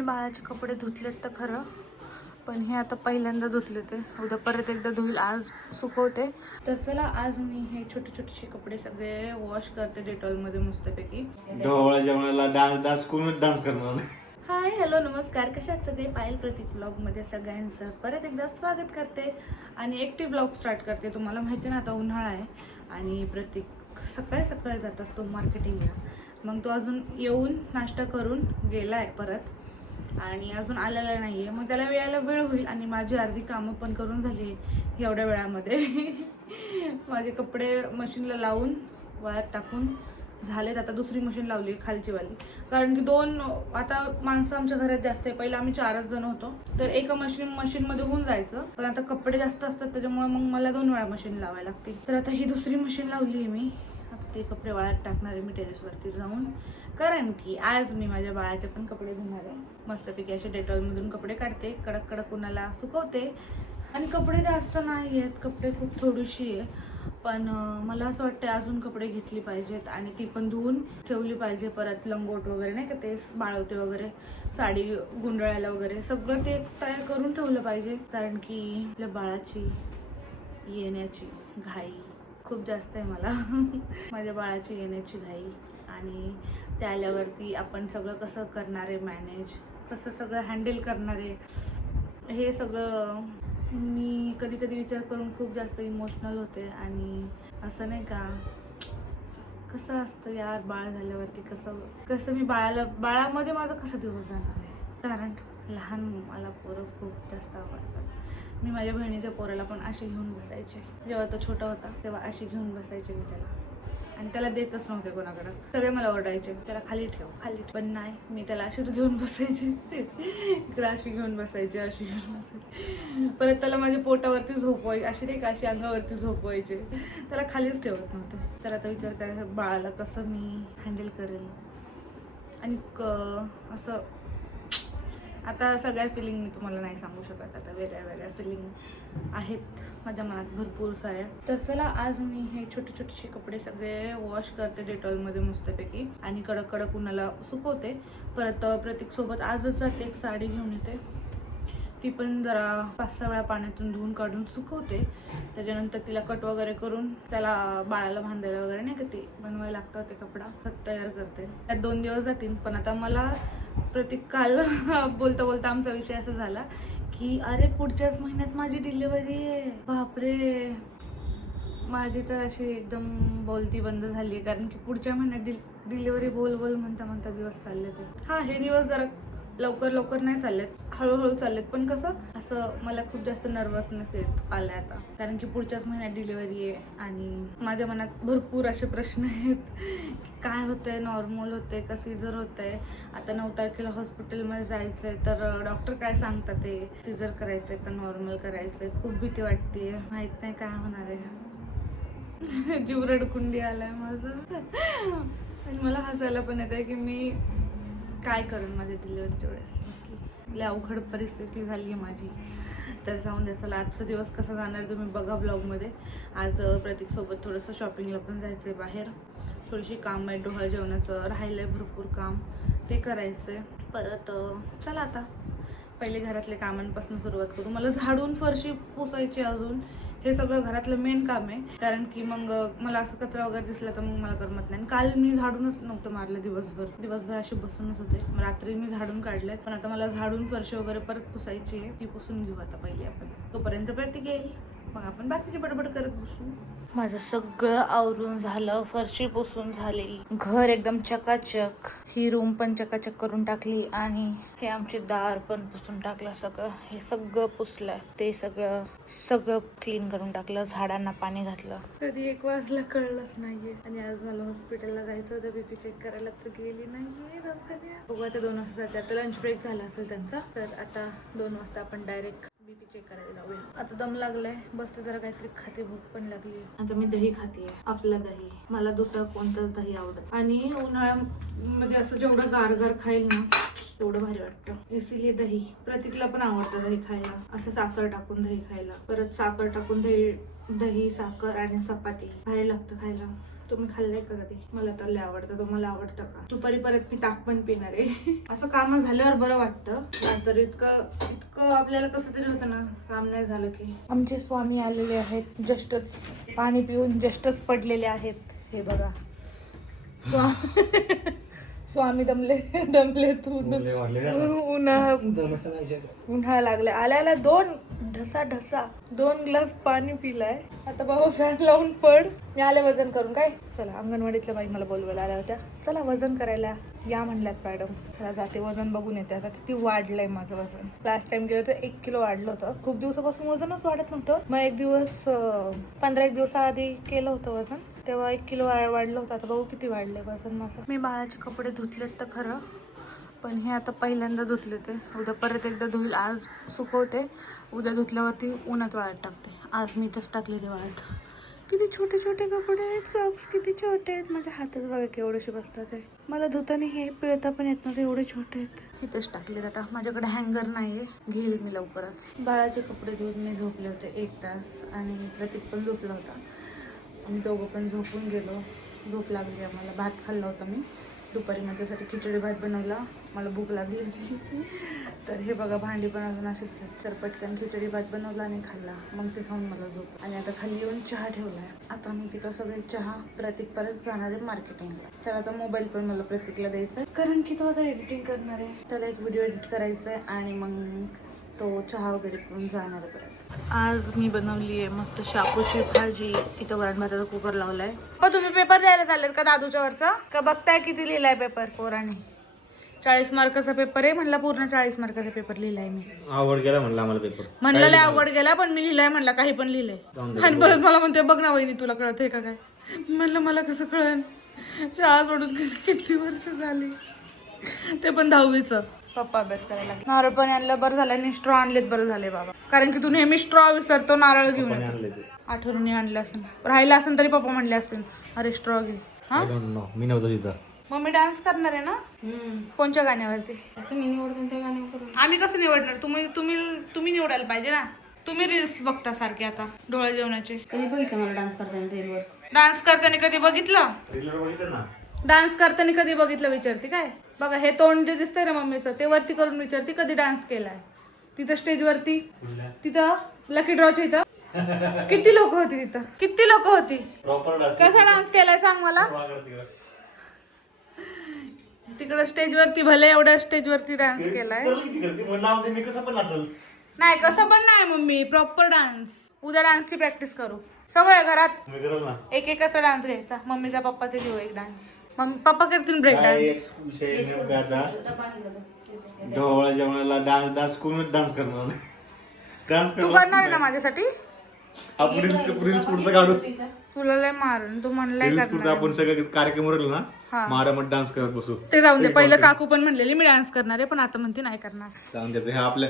मी बाळाचे कपडे धुतलेत तर खरं, पण हे आता पहिल्यांदा धुतले ते, उद्या परत एकदा धुईल, आज सुकवते. तर चला आज मी हे छोटे छोटेसे कपडे सगळे वॉश करते डेटॉलमध्ये मस्तपैकी. ढोळा जेवणाला डान्स करूनच डान्स करणार. हाय हॅलो नमस्कार, कशात सगळे? पायल प्रतीक ब्लॉगमध्ये सगळ्यांचं परत एकदा स्वागत करते आणि एकटी ब्लॉग स्टार्ट करते. तुम्हाला माहिती ना आता उन्हाळा आहे आणि प्रतीक सकाळी सकाळी जात असतो मार्केटिंगला. मग तो अजून येऊन नाश्ता करून गेला आहे परत आणि अजून आलेला नाही आहे. मग त्याला वेळेला वेळ होईल आणि माझी अर्धी कामं पण करून झाली आहे एवढ्या वेळामध्ये. माझे कपडे मशीनला लावून वाळत टाकून झालेत. आता दुसरी मशीन लावली खालचीवाली, कारण की दोन आता माणसं आमच्या घरात जास्त आहे. पहिला आम्ही 4च जण होतो तर एका मशीनमध्ये होऊन जायचं, पण आता कपडे जास्त असतात त्याच्यामुळे मग मला 2 वेळा मशीन लावायला लागते. तर आता ही दुसरी मशीन लावली आहे मी. आता ते कपडे वाळत टाकणार आहे मी टेरेसवरती जाऊन, कारण की आज मी माझ्या बाळाचे पण कपडे धुणार आहे. मस्तपैकी असे डेटॉलमधून कपडे काढते, कडक कडक उन्हाला सुकवते. आणि कपडे जास्त नाही आहेत, कपडे खूप थोडीशी आहे, पण मला असं वाटतं अजून कपडे घेतली पाहिजेत आणि ती पण धुवून ठेवली पाहिजे. परत लंगोट वगैरे नाही का ते बाळवते वगैरे, साडी गुंडळायला वगैरे सगळं ते तयार करून ठेवलं पाहिजे, कारण की आपल्या बाळाची येण्याची घाई खूप जास्त आहे मला. माझ्या बाळाची येण्याची घाई आणि त्या आल्यावरती आपण सगळं कसं करणार आहे मॅनेज, कसं सगळं हँडल करणार आहे, हे सगळं मी कधी कधी विचार करून खूप जास्त इमोशनल होते. आणि असं नाही का, कसं असतं यार बाळ झाल्यावरती, कसं मी बाळामध्ये माझा कसा दिवस जाणार आहे, कारण लहान मला पोरं खूप जास्त आवडतात. मी माझ्या बहिणीच्या पोराला पण अशी घेऊन बसायचे, जेव्हा तो छोटा होता तेव्हा अशी घेऊन बसायचे मी त्याला, आणि त्याला देतच नव्हते कोणाकडं. सगळे मला ओरडायचे त्याला खाली ठेव खाली ठेव, पण नाही, मी त्याला अशीच घेऊन बसायचे. इकडं अशी घेऊन बसायचे, अशी घेऊन बसायचे. परत त्याला माझ्या पोटावरती झोपवायचे, अशी नाही का अशी अंगावरती झोपवायचे, त्याला खालीच ठेवत नव्हते. तर आता विचार करायचा बाळाला कसं मी हँडल करेल. आणि असं आता सगळ्या फिलिंग मी तुम्हाला नाही सांगू शकत, आता वेगळ्या वेगळ्या फिलिंग आहेत माझ्या मनात भरपूर साऱ्या. तर चला आज मी हे छोटे छोटेसे कपडे सगळे वॉश करते डेटॉलमध्ये मस्तपैकी आणि कडक कडक उन्हाला सुकवते. परत प्रतीकसोबत आजच जाते, एक साडी घेऊन येते, ती पण जरा 5-6 वेळा पाण्यातून धुवून काढून सुकवते. त्याच्यानंतर तिला कट वगैरे करून त्याला बाळाला बांधायला वगैरे नाही का ते बनवायला लागतं, ते कपडा तयार करते. त्यात 2 दिवस जातील. पण आता मला प्रतीक काल बोलता बोलता आमचा विषय असा झाला की अरे पुढच्याच महिन्यात माझी डिलिव्हरी आहे. बापरे, माझी तर अशी एकदम बोलती बंद झाली आहे, कारण की पुढच्या महिन्यात डिलिव्हरी बोल बोल म्हणता म्हणता दिवस चालले ते. हां, हे दिवस जरा लवकर लवकर नाही चाललेत, हळूहळू चाललेत, पण कसं असं मला खूप जास्त नर्वसनेस आलाय आता, कारण की पुढच्याच महिन्यात डिलिव्हरी आहे आणि माझ्या मनात भरपूर असे प्रश्न आहेत की काय होतंय, नॉर्मल होतंय का सिझर होतंय. आता 9 तारखेला हॉस्पिटलमध्ये जायचं आहे, तर डॉक्टर काय सांगतात ते सिझर करायचंय का नॉर्मल करायचंय. खूप भीती वाटते, माहित नाही काय होणार आहे. जीव रडकुंडी आलाय माझं. आणि मला हसायला पण येत आहे की मी काय करेन माझ्या डिलिव्हरीच्या वेळेस. नक्की लय अवघड परिस्थिती झाली आहे माझी. तर जाऊन द्या. चला आजचा दिवस कसा जाणार तुम्ही बघा ब्लॉगमध्ये. आज प्रतीकसोबत थोडंसं शॉपिंगला पण जायचं आहे बाहेर, थोडीशी काम आहे, डोहाळ जेवणाचं राहिलं आहे भरपूर काम, ते करायचं आहे. परत चला आता पहिले घरातल्या कामांपासून सुरुवात करू. मला झाडून फरशी पुसायची अजून, हे सगळं घरातलं मेन काम आहे, कारण की मग मला असं कचरा वगैरे दिसला तर मग मला करमत नाही. काल मी झाडूनच नव्हतं मारलं, दिवसभर असे बसूनच होते. रात्री मी झाडून काढलंय, पण आता मला झाडून फरशी वगैरे परत पुसायची आहे, ती पुसून घेऊ आता पहिले आपण. तोपर्यंत प्रतीक येईल, मग आपण बाकीची बडबड करत बसू. माझं सगळं आवरून झालं, फरशी पुसून झाली, घर एकदम चकाचक, ही रूम पण चकाचक करून टाकली आणि हे आमचे दार पण पुसून टाकलं. सगळं हे सगळं पुसलं, ते सगळं क्लीन करून टाकलं, झाडांना पाणी घातलं. कधी 1 वाजला कळलंच नाहीये. आणि आज मला हॉस्पिटलला जायचं होतं BP चेक करायला, तर गेली नाहीये दवाखान्यात. बघू आता 2 वाजता जाते. आता लंच ब्रेक झाला असेल त्यांचा, तर आता 2 वाजता आपण डायरेक्ट BP चेक करायला जाऊया. आता दम लागलाय, बसते जरा काहीतरी खाते, भूक पण लागली. आता मी दही खाते, आपलं दही. मला दुसरं कोणतंच दही आवडत, आणि उन्हाळ्यामध्ये असं जेवढं गार खाईल ना तेवढं भारी वाटतं. इसिलिये दही प्रतीकला पण आवडतं दही खायला, असं साखर टाकून दही खायला. परत साखर टाकून दही, साखर आणि चपाती भारी लागतं खायला. तुम्ही खाल्लंय का कधी? मला तर लय आवडतं. तुम्हाला आवडतं का? दुपारी परत मी ताक पण पिणार आहे. असं काम झाल्यावर बरं वाटतं, नाहीतर इतकं आपल्याला कसं तरी होतं ना काम नाही झालं की. आमचे स्वामी आलेले आहेत, जस्टच पाणी पिऊन जस्टच पडलेले आहेत. हे बघा स्वामी दमले तू. उन्हाळा लागलाय. आल्याला 2 ग्लास पाणी पिलाय. आता बाबा फॅन लावून पड. मी आले वजन करून. काय चला, अंगणवाडीतल्या बाई मला बोलवायला आल्या होत्या. चला वजन करायला या म्हणल्यात मॅडम. चला जाते, वजन बघून येते आता किती वाढलंय माझं वजन. लास्ट टाइम गेलं तर 1 किलो वाढलं होतं. खूप दिवसापासून वजनच वाढत नव्हतं. मग 15 दिवसाआधी केलं होतं वजन, तेव्हा 1 किलो वाढलं होतं. आता बघू किती वाढलंय वजन माझं. मी बाळाचे कपडे धुतलेत तर खरं, पण हे आता पहिल्यांदा धुतले ते. उद्या परत एकदा धुईल. आज सुकवते, उद्या धुतल्यावरती उन्हात वाळत टाकते. आज मी इथंच टाकले ते वाळत. किती छोटे छोटे कपडे आहेत, सॉक्स किती छोटे आहेत. माझ्या हातात बघा केवढेसे बसतात ते. मला धुताना हे पिळता पण येत नव्हते, एवढे छोटे आहेत. इथंच टाकलेत आता. माझ्याकडे हँगर नाहीये, घेईल मी लवकरच. बाळाचे कपडे धुवून मी झोपले होते 1 तास, आणि प्रतीक पण झोपला होता. आम्ही दोघं पण झोपून गेलो. झोप लागली आम्हाला. भात खाल्ला होता मी दुपारी, माझ्यासाठी खिचडी भात बनवला. मला भूक लागली होती. तर हे बघा भांडी पण अजून असेच. तर पटकन खिचडी भात बनवला आणि खाल्ला. मग ते खाऊन मला झोप. आणि आता खाली येऊन चहा ठेवलाय. आता मी पितो सगळे चहा. प्रतीक परत जाणार आहे मार्केटिंगला. तर आता मोबाईल पण मला प्रतीकला द्यायचा आहे, कारण की तो आता एडिटिंग करणार आहे. त्याला एक व्हिडिओ एडिट करायचा आहे, आणि मग तो चहा वगैरे पिऊन जाणार आहे परत. आज मी बनवली आहे मस्त शापूची भाजी. इथं वरण भाताचा कुकर लावलाय. तुम्ही पेपर द्यायला चाललेत का दादूच्या वरचा? का बघताय किती लिहिलाय पेपर पोराने? 40 मार्काचा पेपर आहे म्हणला. पूर्ण 40 मार्काचा पेपर लिहिलाय मी. आवड गेला म्हणला आम्हाला पेपर. म्हणलं लय अवघड गेला, पण मी लिहिलाय म्हणला. काही पण लिहिलंय. आणि परत मला म्हणते बघ ना वहिनी तुला कळतंय का काय? म्हणलं मला कसं कळन, शाळा सोडून किती वर्ष झाली, ते पण 10वीचं. पप्पा अभ्यास करायला लागले. नारळ पण आणलं बरं झालं, आणि स्ट्रॉ आणलेत बरं झाले बाबा. कारण की तू नेहमी स्ट्रॉ विसरतो, नारळ घेऊन येतो. आठवून आणलं असेल, राहिलं असेल तरी पप्पा म्हणले असतील अरे स्ट्रॉ घे. हा मी नव्हतो तिथं. मम्मी डान्स करणार आहे ना? कोणत्या गाण्यावरती? तुम्ही निवडून त्या गाण्यावर. आम्ही कसं निवडणार? तुम्ही निवडायला पाहिजे ना. तुम्ही रील्स बघता सारखे आता डोळे जेवणाचे. कधी बघितलं मला डान्स करताना रीलवर? डान्स करताना कधी बघितलं? डान्स करताना कधी बघितलं विचारते काय? बघा हे तोंड जे दिसतंय ना मम्मीचं, ते वरती करून विचारते कधी डान्स केलाय. तिथं स्टेजवरती, तिथं लकी ड्रॉच्या इथं किती लोक होती. तिथं किती लोक होती. कसा डान्स केलाय सांग मला. तिकडं स्टेजवरती भले एवढ्या स्टेजवरती डान्स केलाय. नाही कसं पण नाही मम्मी, प्रॉपर डान्स. उद्या डान्सची प्रॅक्टिस करू सगळ्या घरात. एकेकाचा डान्स घ्यायचा. मम्मीचा पप्पाचा घेऊ एक डान्स. मम्मी पप्पा करतील ब्रेक डान्स. ढोळा जेवणाला डान्स करून डान्स करणार. डान्स तू करणार आहे ना माझ्यासाठी? आपण रील्स पुढचं काढू. तुला लय मारून तू म्हणलाय करणार. आपण सगळे कार्यक्रम उरले ना, मारामत डान्स करत बसू. ते जाऊन दे. पहिलं काकू पण म्हणलेली मी डान्स करणार आहे, पण आता म्हणते नाही करणार. जाऊन दे. हे आपल्या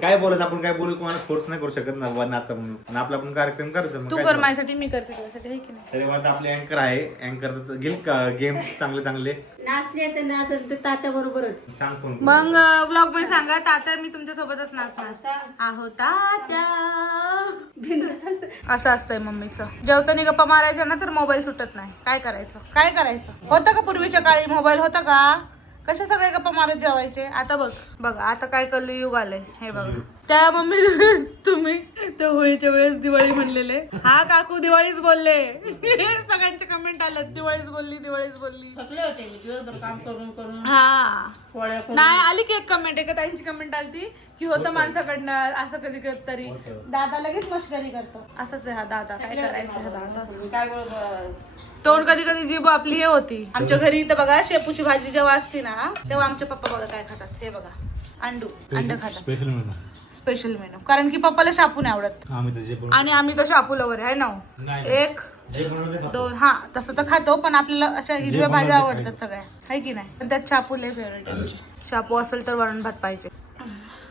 काय बोलायचं, आपण काय बोलू, कोणाला फोर्स नाही करू शकत ना नाचा म्हणून. आणि आपला पण कार्यक्रम करायचं. तू कर माझ्यासाठी, मी करते तुझ्यासाठी, आहे की नाही? तरी आता आपले अँकर आहे. अँकर घेईल का गेम चांगले नाचले तर नाचल तर तात्या बरोबरच सांग फोन. मग व्लॉग मध्ये सांगा तात्या मी तुमच्या सोबतच नाचणार आहो तात्या. असं असतंय मम्मीचं. जेवताना गप्पा मारायच्या ना तर मोबाईल सुटत नाही. काय करायचं होतं का पूर्वीच्या काळी मोबाईल होता का? कशा सगळे गप्पा मारत जेवायचे. आता बघा आता काय कलियुग आलंय. हे बघा त्या मम्मी तुम्ही त्या होळीच्या वेळेस दिवाळी म्हणलेले. हा काकू दिवाळीच बोलले. सगळ्यांचे कमेंट आलेत दिवाळीच बोलली. थकले होते मी दिवसभर काम करून. हा पोळ्या नाही आली की एक कमेंट. एका ताईंची कमेंट आली की होतं माणसाकडनं असं कधी करत तरी. दादा लगेच मस्करी करतो. असंच आहे हा दादा. काय करायचं हा दादा. काय तोंड कधी जीभ आपली हे होती. आमच्या घरी इथं बघा शेपूची भाजी जेव्हा असती ना तेव्हा आमचे पप्पा बघा काय खातात. हे बघा अंड खातात. Special menu. कारण की पप्पाला शापू नाही आवडत, आणि आम्ही तर शापू लवर आहे ना. 1 2 हा तसं तर खातो, पण आपल्याला अशा हिरव्या भाज्या आवडतात सगळ्या, आहे की नाही? पण त्यात शापू लय फेवरेट आहे. शापू असेल तर वरण भात पाहिजे.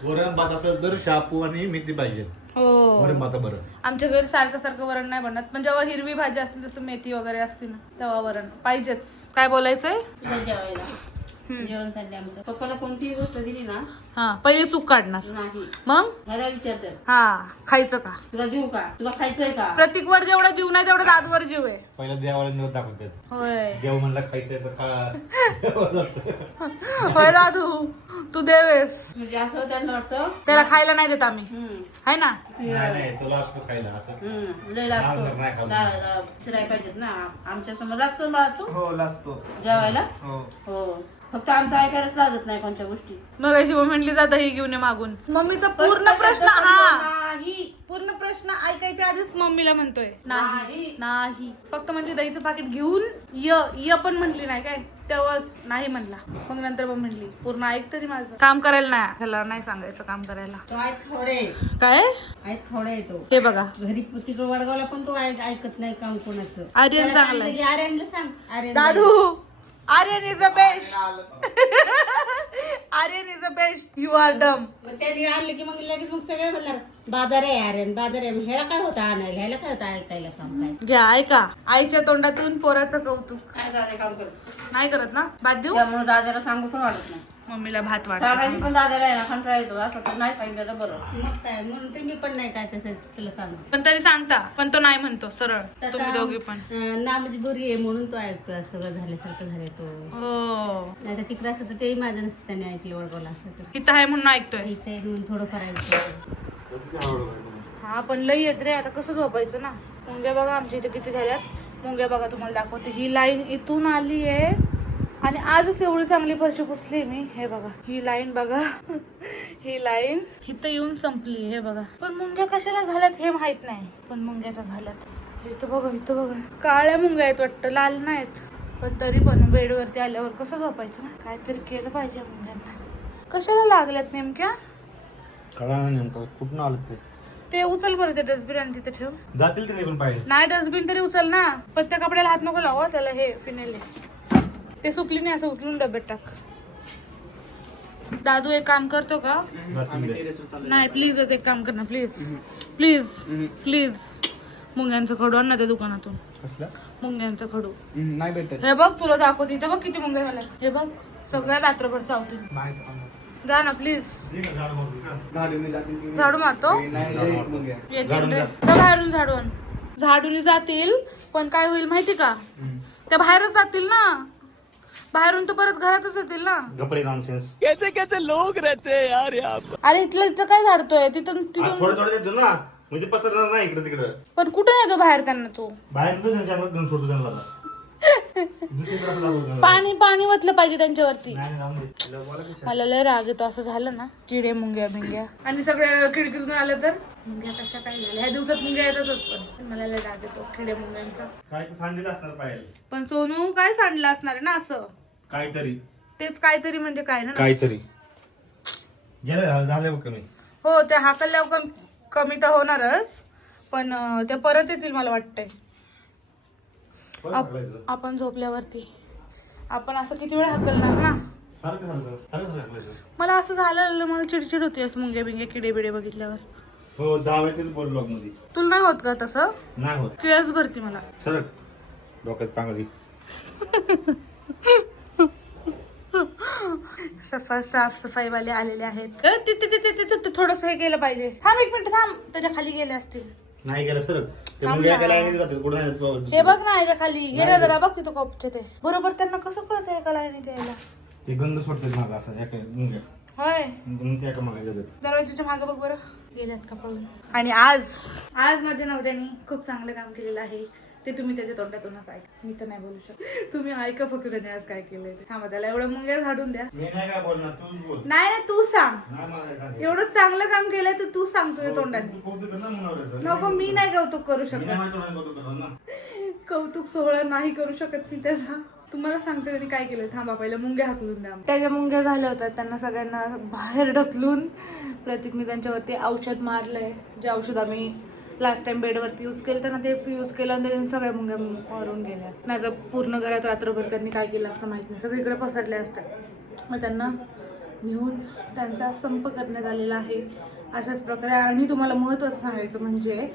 वरण भात असेल तर शापू आणि मेथी पाहिजे. हो वरण भात बरं. आमच्या घरी सारखं वरण नाही बनत, पण जेव्हा हिरवी भाजी असते जसं मेथी वगैरे असते ना तेव्हा वरण पाहिजेच. काय बोलायचंय? जेवायला जेवण चालले आमचं. पप्पाला कोणतीही गोष्ट दिली ना हा पहिले चूक काढणार नाही मग ह्याला विचारतात हा खायचं का तुला देऊ का, तुला खायचंय का. प्रतीक वर जेवढा जीव नाही तेवढा दादवर जीव आहे. पहिला देवाला निरोप दाखवतात. होय देव म्हणला खायचंय तर खा. होय दादू तू देवेस. म्हणजे असं त्यांना वाटतं त्याला खायला नाही देत आम्ही हम्म, आहे ना. नाही तुला असतो खायला असं. लय नाही लागतो खाऊ. शिराय पाहिजेत ना आमच्या समोर लागतो मला तू हो लाजतो. जेवायला. हो हो फक्त आमचं ऐकायलाच लागत नाही कोणत्या गोष्टी. मग अशी म्हणली जात ही घेऊन ये मागून. मम्मीचा पूर्ण प्रश्न हा नाही पूर्ण प्रश्न ऐकायच्या आधीच मम्मीला म्हणतोय नाही नाही. नाही. फक्त म्हणजे दहीचं पाकिट घेऊन य पण म्हणली नाही काय तेव्हाच नाही म्हणला. मग नंतर मग म्हणली पूर्ण ऐक तरी माझं. काम करायला नाही त्याला नाही सांगायचं काम करायला. तो ऐक थोडे काय ऐक थोडे येतो हे बघा घरी तिकडे वडगावला पण तो ऐकत नाही काम कोणाचं. आर्यन त्याला चांगला सांगितलं की आर्यनला सांग आर्यन दादू Aryan is a best. Aryan is a best you are dumb. मग त्यांनी आणलं की मग लगेच मग सगळे म्हणणार बाजार आहे आर्यन बाजार आहे. ह्याला काय होतं आणायला ह्याला काय होतं ऐकायला काम काय घ्या ऐका आईच्या तोंडातून पोराचं कौतुक. काय करायचं काम करत नाही करत ना भात देऊ त्यामुळे दादाला सांगू पण वाटत नाही. मम्मीला भात वाढ. सांगायची पण दादाला आहे ना कंटाळा येतो असं वाटतं नाही सांगितलं बरं. मग काय म्हणून ते मी पण नाही काय तसं तुला सांग पण तरी सांगता पण तो नाही म्हणतो सरळ. तुम्ही दोघी पण ना म्हणजे बरी आहे म्हणून तो ऐकतो सगळं झाल्यासारखं झालं तो. हो नाही तर तिकडे असं तर तेही माझं नसतं त्याने ऐकलं वडगावला असं तर इथं आहे म्हणून ऐकतोय. इथे आहे म्हणून थोडं करायचं. हा पण लई येत रे आता कसं झोपायचं ना. मुंग्या बघा आमच्या इथे किती झाल्यात. मुंग्या बघा तुम्हाला दाखवते. ही लाईन इथून आली आहे आणि आजच एवढी चांगली फरशी पुसली मी. हे बघा ही लाईन बघा ही लाईन इथं येऊन संपली. हे बघा पण मुंग्या कशाला झाल्यात हे माहित नाही पण मुंग्या तर झाल्यात. इथं बघा काळ्या मुंग्या आहेत वाटतं लाल नाहीत. पण तरी पण बेडवरती आल्यावर कसं झोपायचं ना. काहीतरी केलं पाहिजे मुंग्यांना. कशाला लागल्यात नेमक्या कळा नेमकं कुठून आलं ते उचल बरं ते डस्टबिन आणि तिथे ठेव. जातील ते निघून पाहिजे. नाही डस्टबिन तरी उचल ना. पण त्या कपड्याला हात नको लावा त्याला हे फिनेल ते सुकली नाही असं उचलून डब्यात टाक. दादू एक काम करतो का. नाही प्लीजच एक काम कर ना प्लीज प्लीज प्लीज. मुंग्यांचं खडू आण ना त्या दुकानातून. मुंग्यांचं खडू नाही भेटत. हे बघ तुला दाखवते इथं बघ किती मुंग्या झाल्या. हे बघ सगळ्या रात्रभर चावतील. जा ना प्लीज. झाडू मारतो येतील रे. जा बाहेरून झाडू आण. झाडून जातील पण काय होईल माहिती का त्या बाहेरच जातील ना. बाहेरून तर परत घरातच येतील ना. गपरे नॉनसेन्स. अरे इथलं काय झाडतोय तिथून तिथून थोडे थोडे देतो ना म्हणजे पसरणार नाही इकडे तिकडे. पण कुठे नेतो बाहेर त्यांना तू. बाहेर तो त्यांच्या हातात घेऊन सोडतो त्यांना. दुसरीकडे असं लागू. पाणी वतलं पाहिजे त्यांच्यावरती. नाही राहून दे. मला लय राग येतो असं झालं ना. किडे मुंग्या बिंग्या आणि सगळे खिडकीतून आलं तर मुंग्या कशा काय झाल्या. ह्या दिवसात मुंग्या येतातच पण मला लय राग येतो किडे मुंग्यांचा. काय तर सांडलेलं असणार पाहिजे. पण सोनू काय सांडलं असणार आहे ना असं. काहीतरी तेच काहीतरी म्हणजे काय ना. काहीतरी गेलं झालं बघ कमी. हो ते हाकलल्यावर कमी तर होणारच पण ते परत येतील मला वाटतंय. आपण झोपल्यावरती आपण असं किती वेळ हाकलणार ना. मला असं झालं मला चिडचिड होती असं मुंग्या बिंग्या किडे बिडे बघितल्यावर. हो 10 वेळेस बोल ब्लॉग मध्ये. तुला नाही होत का तसं. नाही होत. किळस भरती मला. सरक डोक्यात पांगळी. साफसफाई वाले आलेले आहेत. तिथे थोडस हे केलं पाहिजे. थांब एक मिनिट थांब त्याच्या खाली गेले असतील. नाही गेलं सरक. ते मुंग्या गेला आणि जातात कुठं नाही. हे बघ ना याच्या खाली हे ना जरा बघ तिथं कॉपचे ते बरोबर त्यांना कसं कळतं एका लाईनीत यायला. ते गंध सोडतात मागं असं एका मुंग्या. होय म्हणून ते एका मागे जातात. दरवाजाच्या मागे बघ बरं गेल्यात का पळून. आणि आज माझ्या नवऱ्याने खूप चांगलं काम केलेलं आहे. ते तुम्ही त्याच्या तोंडातूनच ऐका. मी तर नाही बोलू शकत. तुम्ही ऐका फक्त त्याने आज काय केलंय. थांबा त्याला एवढं मुंग्या झाडून द्या. मी नाही काय बोलणार तूच बोल. नाही तू सांग. नाही मला काय सांगायचं. एवढं चांगलं काम केलंय तर तू सांग तुझ्या तोंडाने. तू कौतुक कर ना मुलावर. नको मी नाही कौतुक करू मी शकत. नाही माझं नाही कौतुक करणार ना. कौतुक सोहळा नाही करू शकत मी त्याचा. तुम्हाला सांगते त्यांनी काय केलं. थांबा पहिलं मुंग्या हाकलून द्या. त्याच्या मुंग्या झाल्या होत्या त्यांना सगळ्यांना बाहेर ढकलून प्रतीकने त्यांच्यावरती औषध मारलंय. जे औषध आम्ही लास्ट टाइम बेडवरती यूज केलं त्यांना तेच यूज केलं आणि त्याने सगळ्या मुंग्या मरून गेल्या. नाही तर पूर्ण घरात रात्रभर त्यांनी काय केलं असतं माहित नाही. सगळीकडे पसरले असतात. मग त्यांना नेऊन त्यांचा संप करण्यात आलेला आहे अशाच प्रकारे. आणि तुम्हाला महत्त्वाचं सांगायचं म्हणजे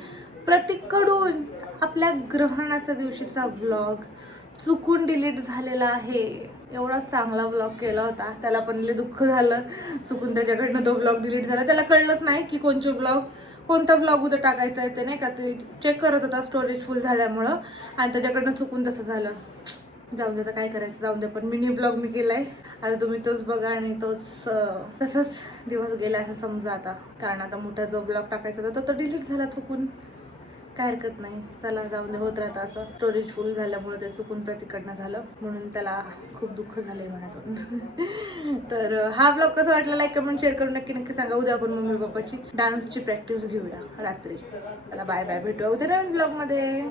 प्रतीककडून आपल्या ग्रहणाच्या दिवशीचा व्लॉग चुकून डिलीट झालेला आहे. एवढा चांगला ब्लॉग केला होता, त्याला पण लय दुःख झालं चुकून त्याच्याकडनं तो ब्लॉग डिलीट झाला. त्याला कळलंच नाही की कोणता ब्लॉग उद्या टाकायचा आहे ते, नाही का. ते चेक करत होता स्टोरेज फुल झाल्यामुळं आणि त्याच्याकडनं चुकून तसं झालं. जाऊन दे, तर काय करायचं, जाऊन दे. पण मिनी ब्लॉग मी केलाय, आता तुम्ही तोच बघा आणि तसंच दिवस गेला असं समजा आता. कारण आता मोठा जो ब्लॉग टाकायचा होता तो डिलीट झाला चुकून. काय हरकत नाही, चला जाऊन दे, होत राहतं असं. स्टोरेज फुल झाल्यामुळे ते चुकून प्रतीकडनं झालं, म्हणून त्याला खूप दुःख झालंय मनातून. तर हा ब्लॉग कसा वाटला, लाईक कमेंट शेअर करून नक्की सांगा. उद्या आपण मम्मी पप्पाची डान्सची प्रॅक्टिस घेऊया रात्री. चला बाय बाय, भेटूया उद्या नवीन ब्लॉगमध्ये.